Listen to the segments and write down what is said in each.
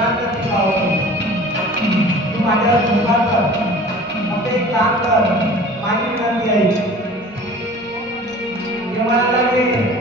शरणागती भाव तू माझ्यावर उपकार कर. फक्त एक काम कर, माझी विनंती आहे. जेव्हा लागले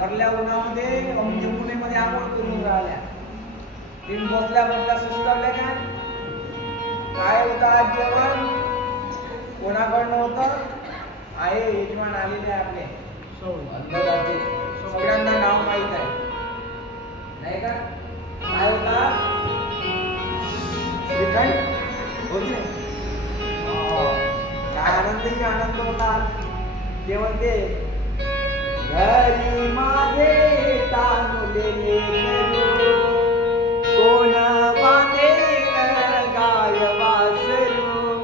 भरल्या उन्हामध्ये यमुनेमध्ये आंघोळ करून राहिल्या. तीन बसल्या बसल्या सुस्तावल्या काय होतं आज जेवण कोणाकडनं होतं? आहे यजमान आलेले आपले अन्नदाते, सगळ्यांना नाव माहित आहे नाही का? काय होता? श्रीखंड होते. काय आनंदी आनंद होता. ते म्हणते घरी माझे तांदुले कोण बांधेल गाय वासरू.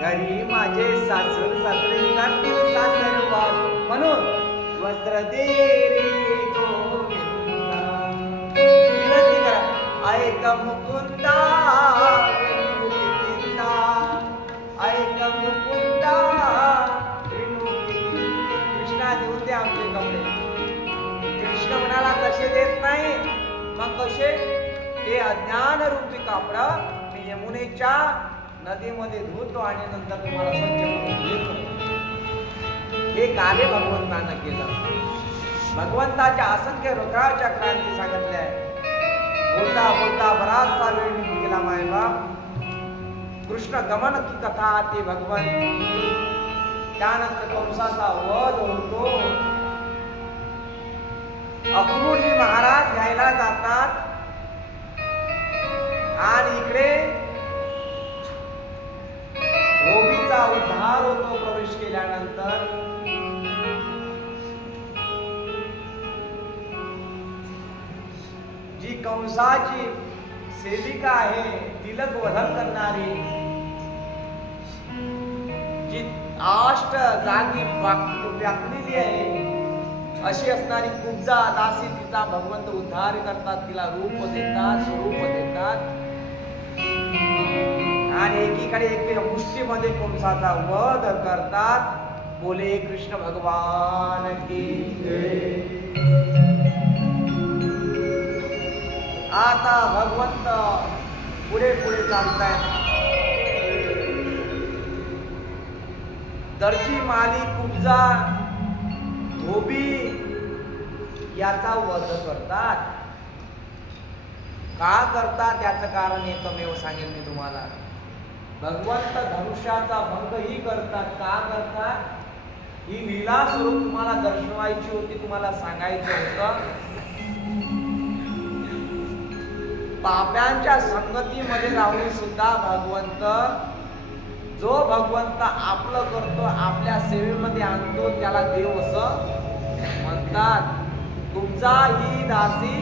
घरी माझे सासर सासरे करतील सासरवास म्हणून वस्त्र दे रे गोविंदा. विनंती करा ऐक मुकुंदा ऐक मुकुंदा. देऊन दे आमचे कपडे. कृष्ण म्हणाला कसे देत नाही मग कसे? ते अज्ञान रूपी कापड मी यमुनेच्या नदीमध्ये धुतो आणि नंतर तुम्हाला स्वच्छ करून देतो. हे कार्य भगवंतानं केलं. भगवंताच्या असंख्य रुद्राच्या क्रांती सांगितल्या आहे. बोलता बोलता बराचसा वेळ निघून गेला मायबाप. कृष्ण गमन की कथा ते भगवंत. त्यानंतर कंसाचा वध होतो. अक्रूरजी महाराज घ्यायला जातात आणि इकडे धोबीचा उद्धार होतो. प्रवेश केल्यानंतर जी कंसाची सेविका आहे, तिलक वधन करणारी, जी अष्ट जागी व्यापलेली आहे अशी असणारी कुब्जा दासी तिचा भगवंत उद्धार करतात. तिला रूप देतात, स्वरूप देतात आणि एकीकडे एके मुष्टीमध्ये कंसाचा वध करतात. बोले कृष्ण भगवान की जय. आता भगवंत पुढे पुढे चालतायत. दर्जी, माली, कुब्जा, धोबी याचा वध करतात. का करतात याचं कारण एकमेव सांगेल मी तुम्हाला. भगवंत धनुष्याचा भंग ही करतात. का करतात? ही लीला स्वरूप तुम्हाला दर्शवायची होती, तुम्हाला सांगायचं होतं. पाप्यांच्या संगतीमध्ये राहून सुद्धा भगवंत जो भगवंत आपलं करतो, आपल्या सेवेमध्ये आणतो त्याला देव असं म्हणतात. तुमचा ही दासी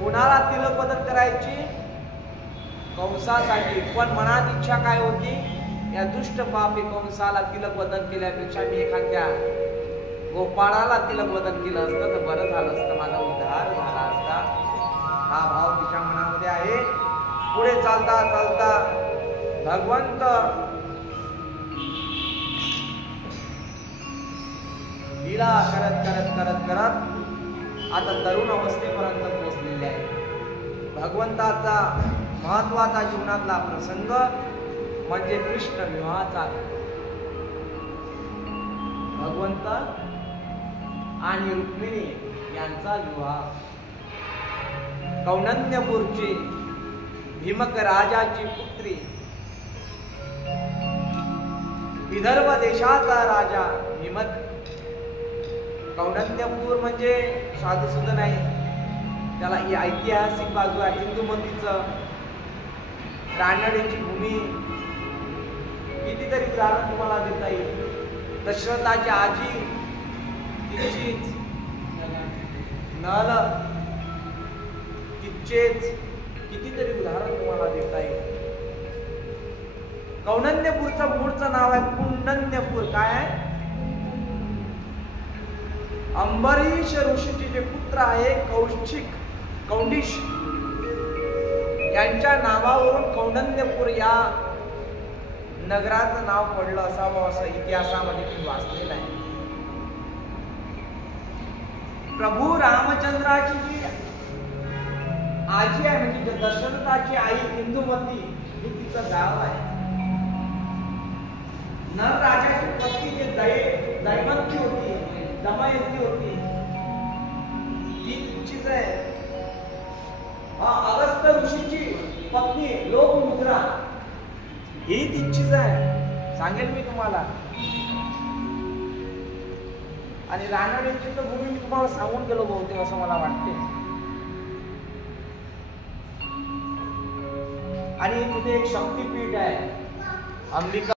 कुणाला तिलकवदन करायची? कंसासाठी. पण मनात इच्छा काय होती? या दुष्ट पापी कंसाला तिलकवदन केल्यापेक्षा मी एखाद्या गोपाळाला तिलकवदन केलं असतं तर बरं झालं असतं, माझा उद्धार झाला असता. हा भाव तिच्या मनामध्ये आहे. पुढे चालता चालता भगवंत लीला करत करत करत करत आता तरुण अवस्थेपर्यंत पोहोचलेले आहे. भगवंताचा महत्वाचा जीवनातला प्रसंग म्हणजे कृष्ण विवाहाचा. भगवंत आणि रुक्मिणी यांचा विवाह. कौंडण्यपूरची भीमक राजाची पुत्री, विदर्भ देशाचा राजा भीमक. कौंडण्यपूर म्हणजे साधू सुद्धा नाही, त्याला ही ऐतिहासिक बाजू आहे. इंदुमतीचं, रानडेची भूमी, कितीतरी उदाहरण तुम्हाला देता येईल. दशरथाची आजी तिचीच, नल तिचेच, कितीतरी उदाहरण तुम्हाला देता येईल. कौंडण्यपूरचं मूळचं नाव आहे कुंडण्यपूर. काय आहे? अंबरीश ऋषीचे जे पुत्र आहे कौंडिश यांच्या नावावरून कौंडण्यपूर या नगराचं नाव पडलं असावं असं इतिहासामध्ये मी वाचलेलं आहे. प्रभू रामचंद्राची जी आजी आहे म्हणजे दशरथाची आई इंदुमती ही तिचं गाव आहे. नर राजाची पत्नी जे दैवंती होती, दमयंती होती, ती तिचीच आहे. अगस्त्य ऋषीची पत्नी लोकमुद्रा ही तिचीच आहे, सांगेल मी तुम्हाला. आणि रानडेची तर भूमी मी तुम्हाला सांगून गेलो बहुतेक असं मला वाटते. आणि तिथे एक शक्तीपीठ आहे अंबिका.